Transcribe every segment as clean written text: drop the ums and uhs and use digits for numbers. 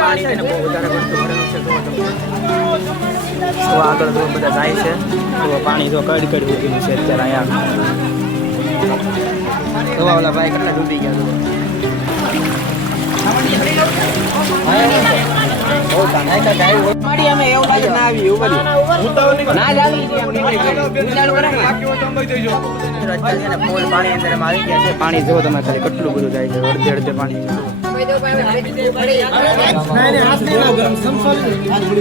પાણી છે ને બહુ વધારે પડતું ભરેલું છે. તો આગળ તો બધા જાય છે. તો પાણી તો કડ ઉઠીનું છે અત્યારે અહીંયા. તો ઓલા ભાઈ કેટલા ડૂબી ગયા. પાણી જો તમે ખાલી કેટલું બધું જાય છે. અડધે અડધે પાણી છે.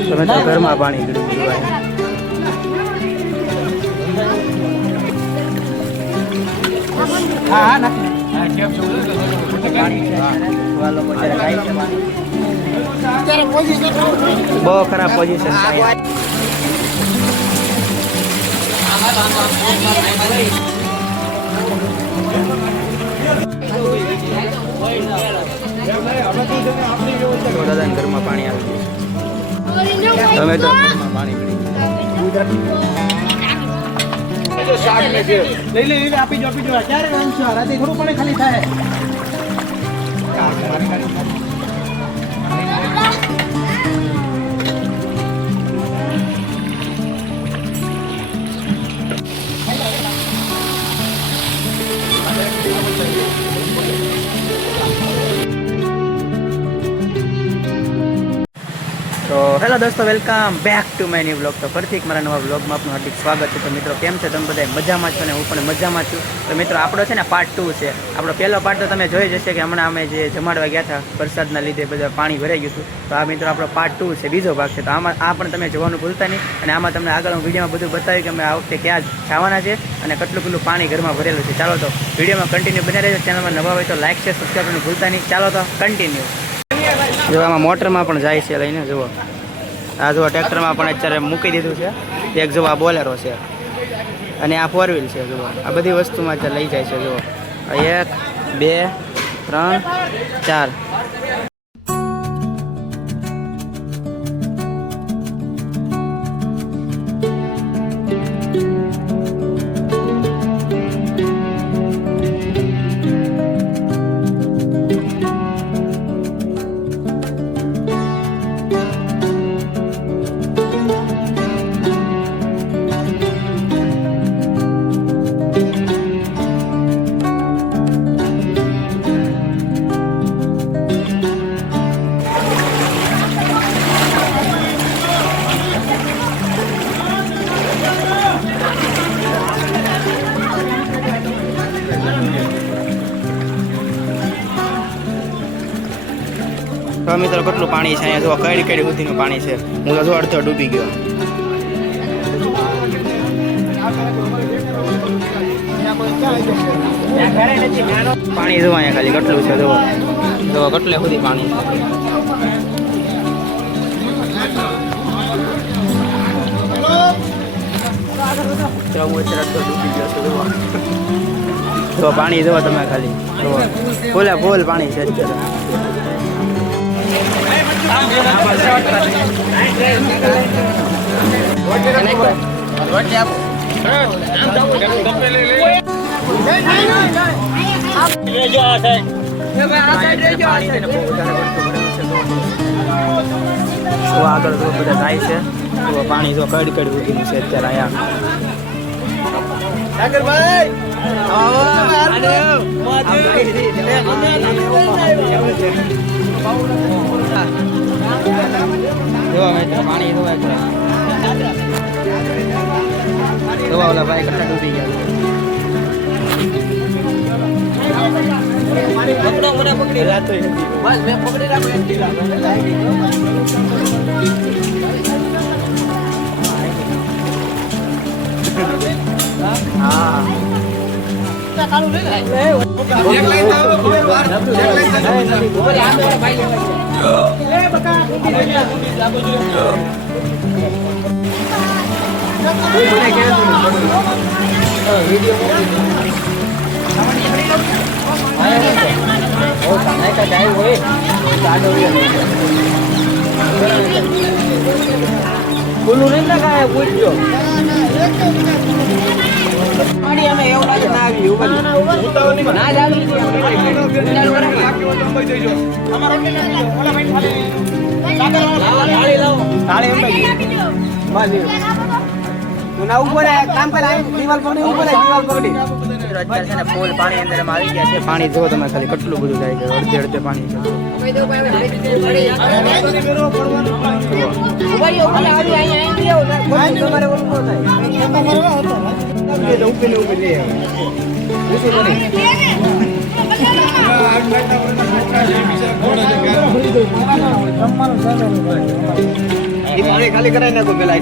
તમે તો ઘરમાં પાણી બહુ ખરાબ પોઝિશન. દાદા ઘરમાં પાણી આવી ગયું. તમે તો પાણી લઈ આપી જો ક્યારે રાતે થોડું પણ ખાલી થાય. તો હેલો દોસ્તો, welcome back to my new blog. તો ફરીથી મારા નવા બ્લોગમાં આપનું હાર્દિક સ્વાગત છે. તો મિત્રો કેમ છે તમે બધા? મજામાં છો ને? હું પણ મજામાં છું. તો મિત્રો આપણો છે ને પાર્ટ 2 છે. આપણો પહેલો પાર્ટ તો તમે જોઈ જશે કે હમણાં અમે જે જમાડવા ગયા હતા વરસાદના લીધે બધા પાણી ભરાઈ ગયું હતું. તો આ મિત્રો આપણો પાર્ટ 2 છે, બીજો ભાગ છે. તો આમાં આ પણ તમે જોવાનું ભૂલતા નહીં. અને આમાં તમને આગળ હું વિડીયોમાં બધું બતાવ્યું કે અમે આ વખતે ક્યાં જવાના છે અને કેટલું પાણી ઘરમાં ભરેલું છે. ચાલો તો વિડીયોમાં કન્ટિન્યુ બની રહેજો. ચેનલમાં નવા હોય તો લાઈક શેર સબસ્ક્રાઈબ કરવાનું ભૂલતા નહીં. ચાલો તો કન્ટિન્યુ. જો આમાં મોટરમાં પણ જાય છે લઈને. જુઓ આ જો ટ્રેક્ટરમાં પણ અત્યારે મૂકી દીધું છે. એક જો આ બોલેરો છે અને આ 4 વ્હીલ છે. જુઓ આ બધી વસ્તુમાં અત્યારે લઈ જાય છે. જુઓ 1 2 3 4. તો મિત્રો કેટલું પાણી છે અહીંયા. જો કઈ સુધીનું પાણી છે. હું તો જો અડધો ડૂબી ગયો. પાણી જો અહીંયા ખાલી કેટલું છે. જો કેટલે સુધી પાણી છે. ડૂબી ગયો છે. જો પાણી જો તમે ખાલી ફૂલે ફૂલ પાણી છે અત્યારે. આગળ તો બધા જાય છે. તો પાણી તો કડ ઉઠીનું છે અત્યારે અહીંયા. પાણી ઓલા ભાઈ કેટલા ડૂબી ગયા. ખુલ્લું નહીં ને કાંઈ પૂછજો. પાણી અમે એવું લાગે ના આવી ના જ આવી. થાળી એમ ભાઈ ના ઉપર કામ કરે દીવાલ પકડી ઉપર દીવાલ પકડી અત્યારે છે ને ફૂલ પાણી અંદર એમાં આવી ગયા છે. પાણી જુઓ તમે ખાલી કેટલું બધું જાય છે. અડધે અડધે પાણી છે. ખાલી કરાઈ નાખો પેલા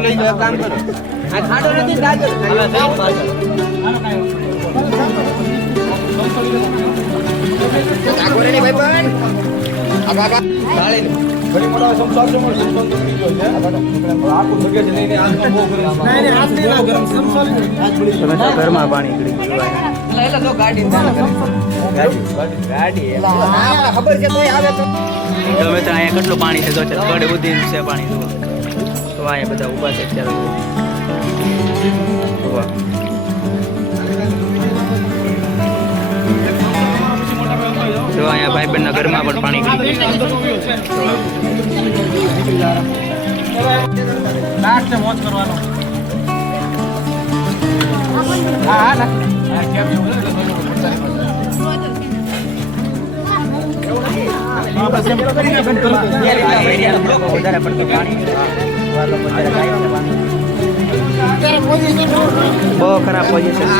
લઈ જાઓ કામ કરો આ ખાડો નથી દાદર ઘરમાં પાણી નીકળી તમે તો અહીંયા કેટલું પાણી છે. કડ ઉધી છે પાણી જુઓ તો અહીંયા બધા ઉભા છે અત્યારે જો અહીંયા ભાઈ બહેનના ઘરમાં પણ પાણી નીકળી મોજ કરવાનો હા વધારે પડતું પાણી બહુ ખરાબ પોઝિશન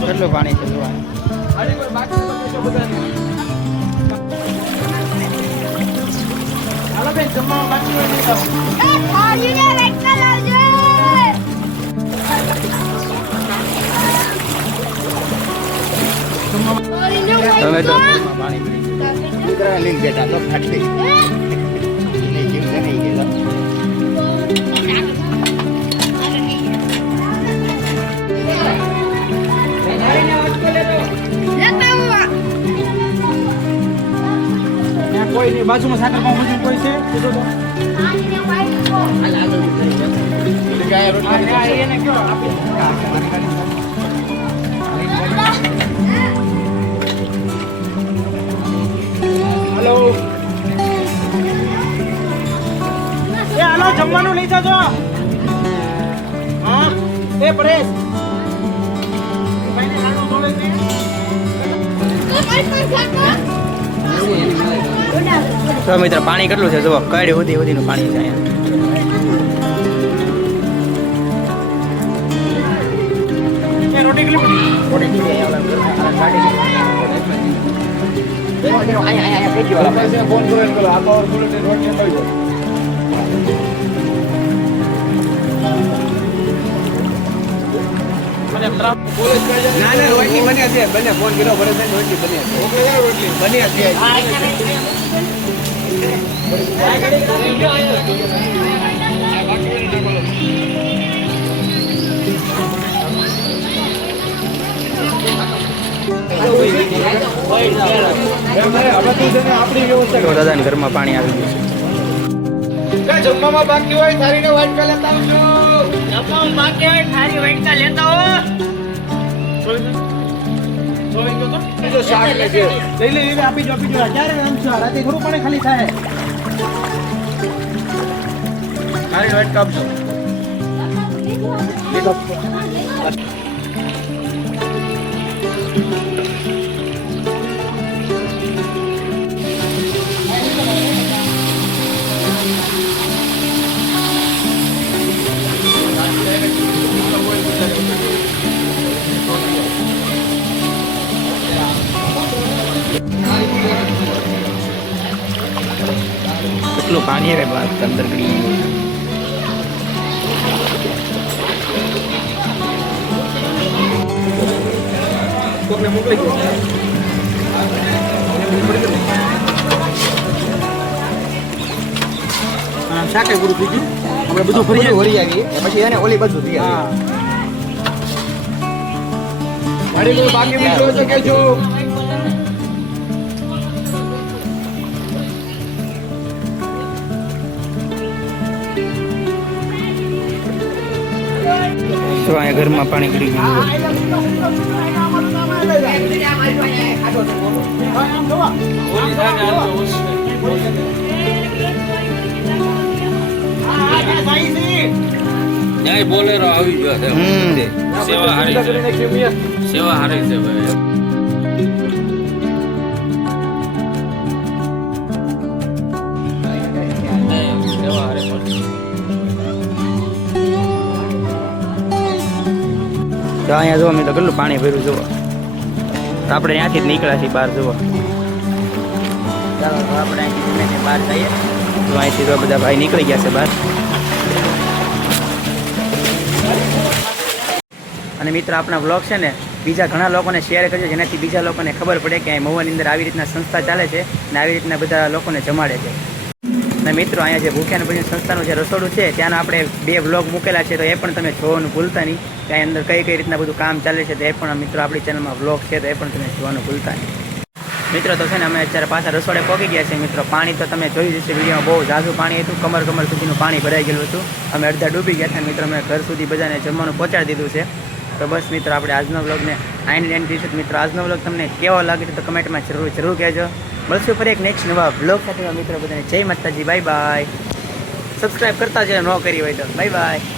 કેટલું પાણી છે તમે તો પાણી લીલ બેટા તો ફાટલી કોઈ બાજુમાં સાકર કોઈ છે હેલો એ હાલો જમવાનું લઈ જજો હા એ પરેશ ભાઈને લાડુ જોડે છે તો મિત્રો પાણી કેટલું છે જુઓ કઈ સુધી સુધીનું પાણી છે અહીંયા રોટી ફોન કરો આ પાવર બુલેટ રોટી મળી જાય ના ના રોટલી બન્યા છે બને ફોન કર્યો ભરે છે રોટલી બન્યા છે રોટલી બન્યા છે તો દાદાના ઘરમાં પાણી આવી ગયું છે જમવામાં બાકી હોય થારીને વાટકા લેતા આવજો જમવામાં બાકી હોય થારી વાટકા લેતા હો તો શાક લેજે લઈ આપી જો ક્યારે આમ છે રાતે થોડું પાણી ખાલી થાય થારી વાટકા આપજો કેટલું પાણી આવે બહાર અંદર ગળી કોકને મોકલી દો શાકે પૂરું થઈ ગયું આપણે બધું ફરી વળી આવીએ પછી એને ઓલી બાજુ થઈ હા મારી કોઈ બાકી મિત્રો હોય તો કહેજો તો અહીંયા ઘરમાં પાણી ગળી ગયું ન્યાય બોલેરો આવી ગયો છે સેવા હારી છે સેવા હારી છે ભાઈ સેવા હારી તો અહીંયા જોવા મેં તો કેટલું પાણી ભર્યું જુઓ તો આપણે ત્યાંથી જ નીકળ્યા છીએ બહાર જુઓ ચાલો તો આપણે અહીંથી ધીમે બહાર જઈએ તો અહીંથી તો બધા ભાઈ નીકળી ગયા છે બહાર અને મિત્ર આપણા વ્લોગ છે ને બીજા ઘણા લોકોને શેર કરજો જેનાથી બીજા લોકોને ખબર પડે કે અહીં મહુવાની અંદર આવી રીતના સંસ્થા ચાલે છે અને આવી રીતના બધા લોકોને જમાડે છે અને મિત્રો અહીંયા જે ભૂખ્યા ભજન સંસ્થાનું જે રસોડું છે ત્યાંના આપણે 2 વ્લોગ મૂકેલા છે તો એ પણ તમે જોવાનું ભૂલતા નહીં કે અહીં અંદર કઈ રીતના બધું કામ ચાલે છે તો એ પણ મિત્રો આપણી ચેનલમાં વ્લોગ છે તો એ પણ તમે જોવાનું ભૂલતા નહીં મિત્રો તો છે ને અમે અત્યારે પાછા રસોડે પહોંચી ગયા છે મિત્રો પાણી તો તમે જોઈ જશે વિડીયોમાં બહુ ઝાઝું પાણી હતું કમર સુધીનું પાણી ભરાઈ ગયેલું હતું અમે અડધા ડૂબી ગયા હતા મિત્રો અમે ઘર સુધી બધાને જમવાનું પહોંચાડી દીધું છે તો બસ મિત્રો આપણે આજનો વ્લોગને આઈને એન્ડ કરીશું મિત્રો આજનો વ્લોગ તમને કેવો લાગે તો કમેન્ટમાં જરૂર કહેજો મળશું ફરી એક નેક્સ્ટ નવા વ્લોગ સાથે મિત્રો બધાને જય માતાજી બાય બાય સબસ્ક્રાઈબ કરતા જ ન કરી હોય તો બાય બાય